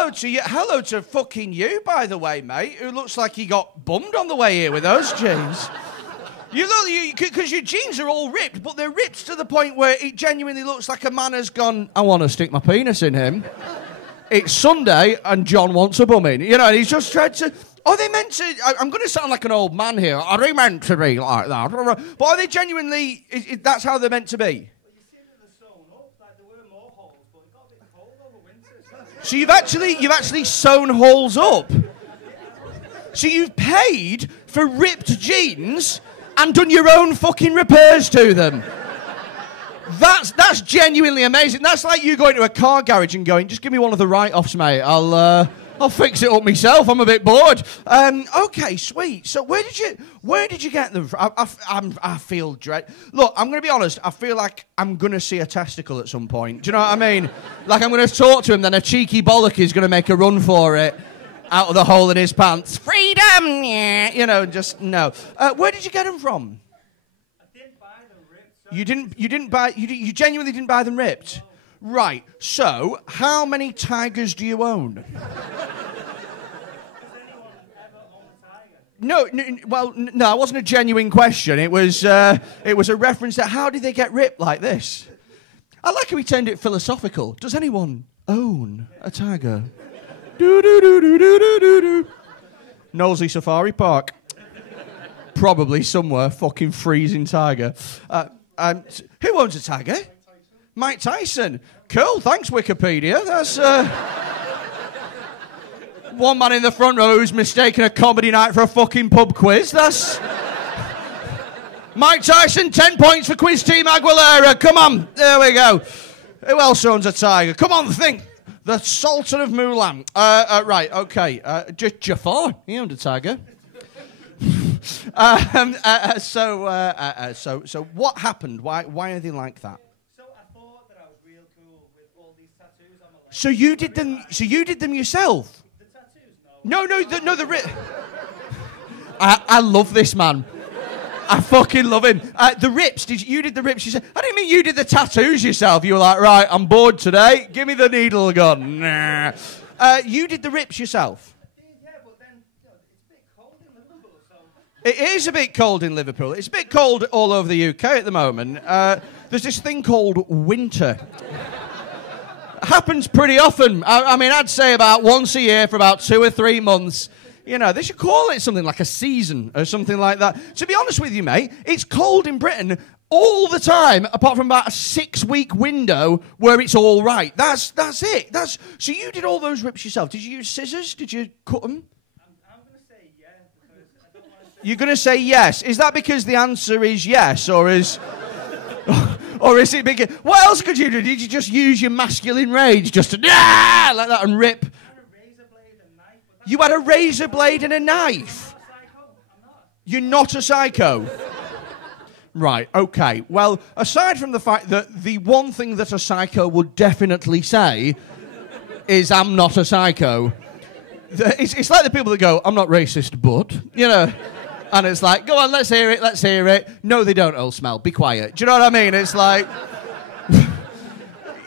hello to you. Hello to fucking you, by the way, mate, who looks like he got bummed on the way here with those jeans. You look, because your jeans are all ripped, but they're ripped to the point where it genuinely looks like a man has gone, I want to stick my penis in him. It's Sunday and John wants a bumming. You know, and he's just tried to... Are they meant to... I'm going to sound like an old man here. Are they meant to be like that? But are they genuinely... that's how they're meant to be? Well, you see that they're sewn up, like there were more holes, but it got a bit cold over winter. So you've actually sewn holes up? So you've paid for ripped jeans... and done your own fucking repairs to them. That's genuinely amazing. That's like you going to a car garage and going, just give me one of the write-offs, mate. I'll fix it up myself. I'm a bit bored. Okay, sweet. So where did you get them from? I feel dread. Look, I'm going to be honest. I feel like I'm going to see a testicle at some point. Do you know what I mean? Like I'm going to talk to him, then a cheeky bollock is going to make a run for it. Out of the hole in his pants. Freedom! Yeah. You know, just no. Where did you get them from? I didn't buy them ripped. So you genuinely didn't buy them ripped? No. Right. So, how many tigers do you own? Does anyone ever own a tiger? No, it wasn't a genuine question. It was a reference to how did they get ripped like this? I like how he turned it philosophical. Does anyone own a tiger? Do. Knowsley Safari Park. Probably somewhere. Fucking freezing tiger. Who owns a tiger? Mike Tyson. Cool, thanks Wikipedia. That's one man in the front row who's mistaken a comedy night for a fucking pub quiz. That's... Mike Tyson, 10 points for Quiz Team Aguilera. Come on, there we go. Who else owns a tiger? Come on, think. The Sultan of Mulan. Right, okay. Jafar, he owned a tiger. So what happened? Why are they like that? So I thought that I was real cool with all these tattoos on my legs. So you did them. So you did them yourself? The tattoos, no. No. I love this man. I fucking love him. The rips, you did the rips. You said, I didn't mean you did the tattoos yourself. You were like, right, I'm bored today. Give me the needle gun. Nah. You did the rips yourself. Yeah, but then it's a bit cold in Liverpool. So. It is a bit cold in Liverpool. It's a bit cold all over the UK at the moment. There's this thing called winter. Happens pretty often. I mean, I'd say about once a year for about 2 or 3 months. You know, they should call it something like a season or something like that. To be honest with you, mate, it's cold in Britain all the time, apart from about a 6-week window where it's all right. That's it. So you did all those rips yourself. Did you use scissors? Did you cut them? I'm going to say yeah, because I don't want to say... You're going to say yes. Is that because the answer is yes, or is... or is it because... What else could you do? Did you just use your masculine rage just to... like that and rip... You had a razor blade and a knife. You're not a psycho. Right, okay. Well, aside from the fact that the one thing that a psycho would definitely say is, I'm not a psycho. It's like the people that go, I'm not racist, but, you know. And it's like, go on, let's hear it. No, they don't all smell. Be quiet. Do you know what I mean? It's like...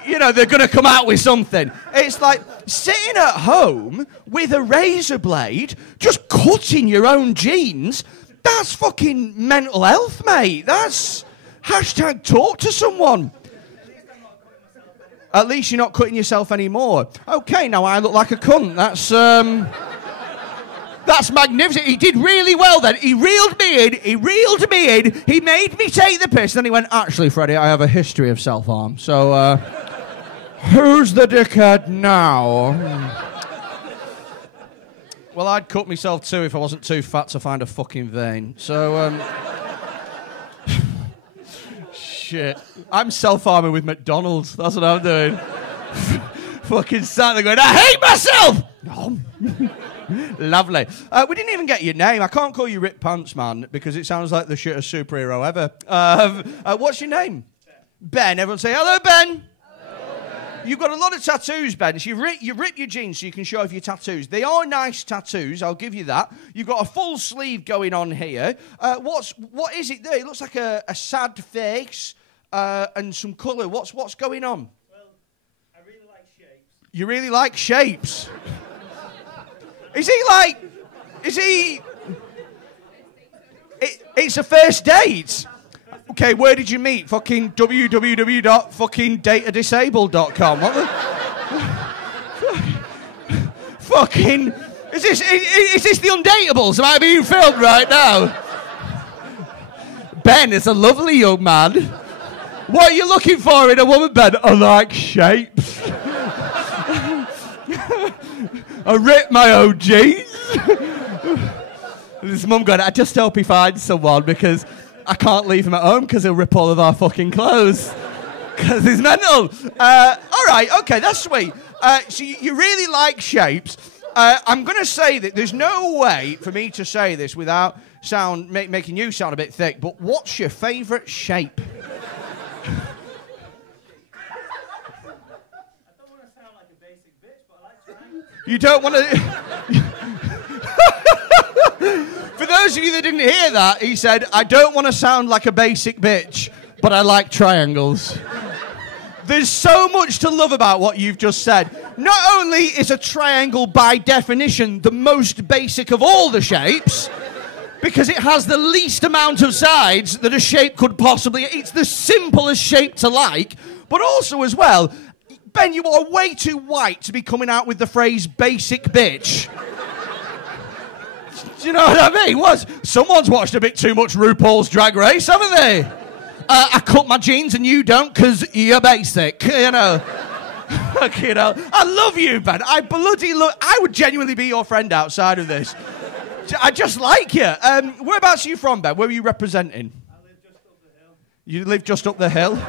You know, they're going to come out with something. It's like sitting at home with a razor blade, just cutting your own jeans. That's fucking mental health, mate. That's hashtag talk to someone. At least you're not cutting yourself anymore. Okay, now I look like a cunt. That's magnificent. He did really well then. He reeled me in. He made me take the piss. Then he went, actually, Freddy, I have a history of self-harm. So, who's the dickhead now? Well, I'd cut myself too if I wasn't too fat to find a fucking vein. So, shit. I'm self-harming with McDonald's. That's what I'm doing. Fucking sat there going, I hate myself! No. Lovely. We didn't even get your name. I can't call you Rip Pants Man because it sounds like the shittest superhero ever. What's your name? Ben. Everyone say, hello, Ben. You've got a lot of tattoos, Ben. So you rip your jeans so you can show off your tattoos. They are nice tattoos, I'll give you that. You've got a full sleeve going on here. What is it there? It looks like a sad face and some colour. What's going on? Well, I really like shapes. You really like shapes? Is he like... Is he... It's a first date. Okay, where did you meet? Fucking www.datadisabled.com. What the... Fucking... Is this the Undateables? Am I being filmed right now? Ben is a lovely young man. What are you looking for in a woman, Ben? I like shapes. I rip my own jeans. His mum going, I just hope he finds someone because I can't leave him at home because he'll rip all of our fucking clothes. Because he's mental. All right, okay, that's sweet. So you really like shapes. I'm going to say that there's no way for me to say this without making you sound a bit thick, but what's your favourite shape? I don't want to sound like a basic bitch, but I like triangles. You don't want to... For those of you that didn't hear that, he said, I don't want to sound like a basic bitch, but I like triangles. There's so much to love about what you've just said. Not only is a triangle, by definition, the most basic of all the shapes, because it has the least amount of sides that a shape could possibly... It's the simplest shape to like, but also as well, Ben, you are way too white to be coming out with the phrase basic bitch. Do you know what I mean? Someone's watched a bit too much RuPaul's Drag Race, haven't they? I cut my jeans and you don't because you're basic, you know. You know. I love you, Ben. I bloody love... I would genuinely be your friend outside of this. I just like you. Whereabouts are you from, Ben? Where are you representing? I live just up the hill. You live just up the hill?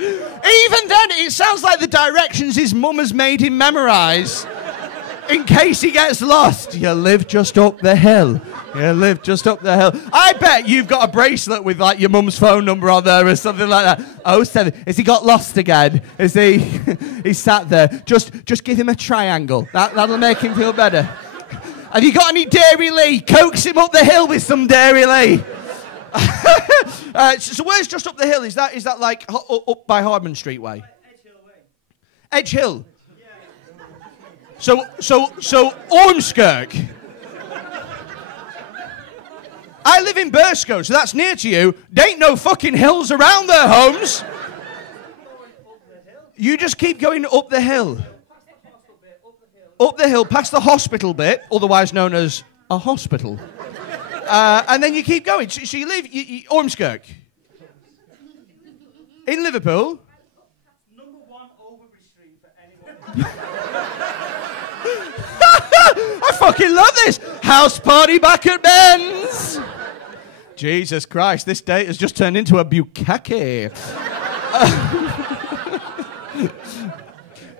Even then, it sounds like the directions his mum has made him memorise. In case he gets lost. You live just up the hill. You live just up the hill. I bet you've got a bracelet with, like, your mum's phone number on there or something like that. 07. Has he got lost again? Is he... He's sat there. Just give him a triangle. That'll make him feel better. Have you got any Dairy Lee? Coax him up the hill with some Dairy Lee. So where's just up the hill? Is that like up by Hardman Street way? Edge Hill way. Edge Hill? So Ormskirk. I live in Burscough, so that's near to you. There ain't no fucking hills around there, Holmes. You just keep going up the hill. Up the hill, past the hospital bit, otherwise known as a hospital. And then you keep going. So you live, Ormskirk. In Liverpool. Number 1 Overbury Street for anyone. I fucking love this. House party back at Ben's. Jesus Christ, this date has just turned into a bukkake.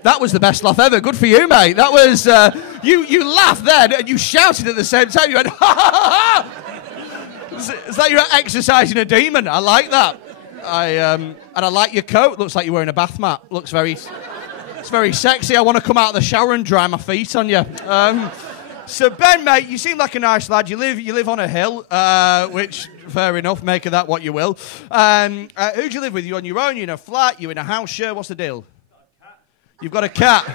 That was the best laugh ever. Good for you, mate. That was... you laughed then and you shouted at the same time. You went, ha, ha, ha, ha. It's like you're exercising a demon. I like that. And I like your coat. Looks like you're wearing a bath mat. Looks very... It's very sexy. I want to come out of the shower and dry my feet on you. So Ben, mate, you seem like a nice lad. You live on a hill, which fair enough. Make of that what you will. Who do you live with? You on your own? You in a flat? You in a house share? What's the deal? You've got a cat.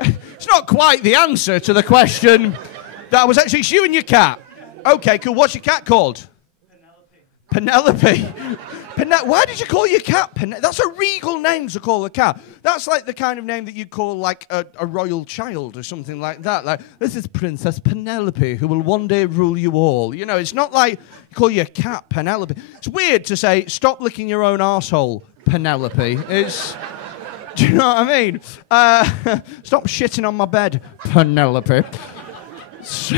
It's not quite the answer to the question. That was actually it's you and your cat. Okay, cool. What's your cat called? Penelope. Why did you call your cat Penelope? That's a regal name to call a cat. That's like the kind of name that you'd call like a royal child or something like that. Like, this is Princess Penelope who will one day rule you all. You know, it's not like you call your cat Penelope. It's weird to say, stop licking your own arsehole, Penelope. It's... Do you know what I mean? Stop shitting on my bed, Penelope. So,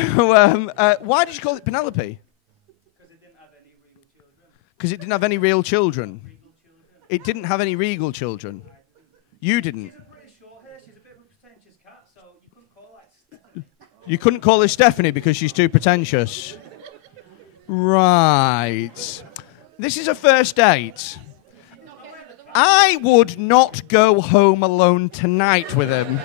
why did you call it Penelope? Because it didn't have any real children. It didn't have any regal children. You didn't. She's a pretty short hair. She's a bit of a pretentious cat, so you couldn't call her Stephanie. You couldn't call her Stephanie because she's too pretentious. Right. This is a first date. I would not go home alone tonight with him.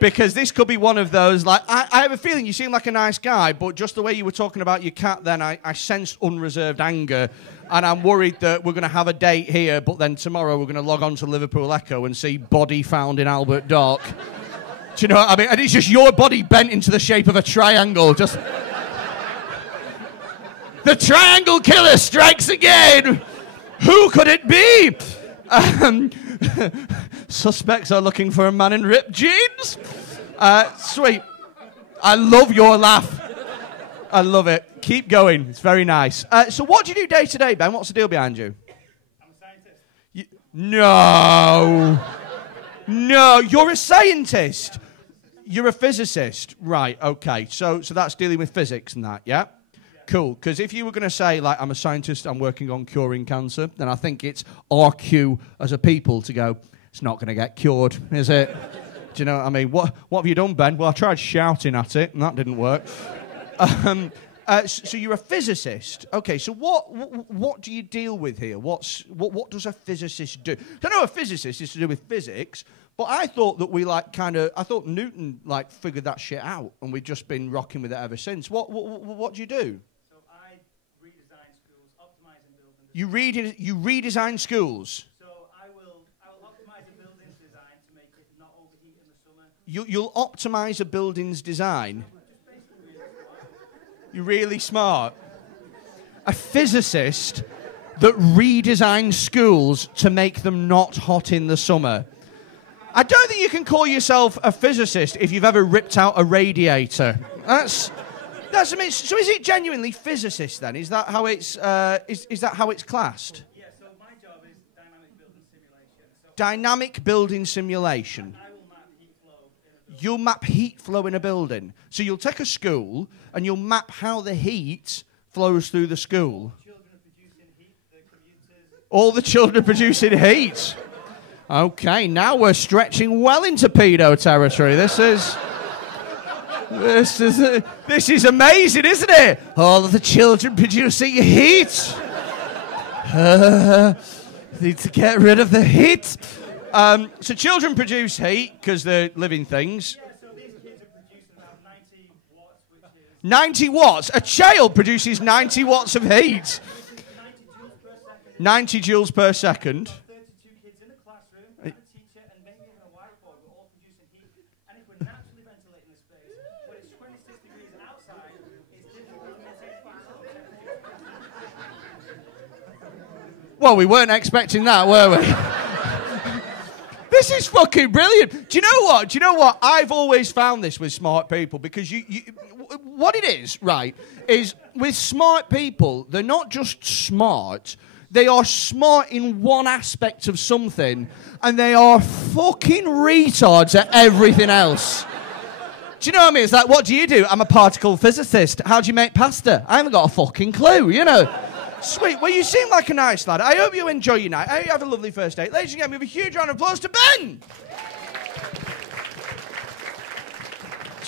Because this could be one of those, like, I have a feeling you seem like a nice guy, but just the way you were talking about your cat then, I sensed unreserved anger, and I'm worried that we're going to have a date here, but then tomorrow we're going to log on to Liverpool Echo and see body found in Albert Dock. Do you know what I mean? And it's just your body bent into the shape of a triangle. Just the triangle killer strikes again. Who could it be? Suspects are looking for a man in ripped jeans. Sweet. I love your laugh. I love it. Keep going. It's very nice. So what do you do day to day, Ben? What's the deal behind you? I'm a scientist. No. No, you're a scientist. You're a physicist. Right, okay. So that's dealing with physics and that, yeah? Cool, because if you were going to say, like, I'm a scientist, I'm working on curing cancer, then I think it's our cue as a people to go, it's not going to get cured, is it? Do you know what I mean? What have you done, Ben? Well, I tried shouting at it, and that didn't work. So you're a physicist. Okay, so what do you deal with here? What does a physicist do? I know a physicist is to do with physics, but I thought that I thought Newton, like, figured that shit out, and we've just been rocking with it ever since. What do you do? So I redesign schools, optimize and build. You redesign schools? So I will optimize a building's design to make it not overheat in the summer. You'll optimize a building's design? You're really smart. A physicist that redesigns schools to make them not hot in the summer. I don't think you can call yourself a physicist if you've ever ripped out a radiator. That's I mean, so is it genuinely physicist then? Is that how it's is that how it's classed? Yeah, so my job is dynamic building simulation. So Dynamic building simulation. I will map heat flow in a building. You'll map heat flow in a building. So you'll take a school and you'll map how the heat flows through the school. Children are producing heat, the commuters. All the children are producing heat. Okay, now we're stretching well into pedo territory. This is amazing, isn't it? All of the children producing heat. Need to get rid of the heat. So children produce heat because they're living things. Yeah, so these kids are producing about 90 watts, which is 90 watts? A child produces 90 watts of heat. 90 joules per 90 joules per second. second. 32 kids in a classroom, and a teacher, and maybe even a whiteboard. We're all producing heat. And if we're naturally ventilating the space, when it's 26 degrees outside, it's difficult to maintain Well, we weren't expecting that, were we? This is fucking brilliant. Do you know what? I've always found this with smart people, because what it is, right, is with smart people, they're not just smart, they are smart in one aspect of something, and they are fucking retards at everything else. Do you know what I mean? It's like, what do you do? I'm a particle physicist. How do you make pasta? I haven't got a fucking clue, you know. Sweet. Well, you seem like a nice lad. I hope you enjoy your night. I hope you have a lovely first date. Ladies and gentlemen, give a huge round of applause to Ben!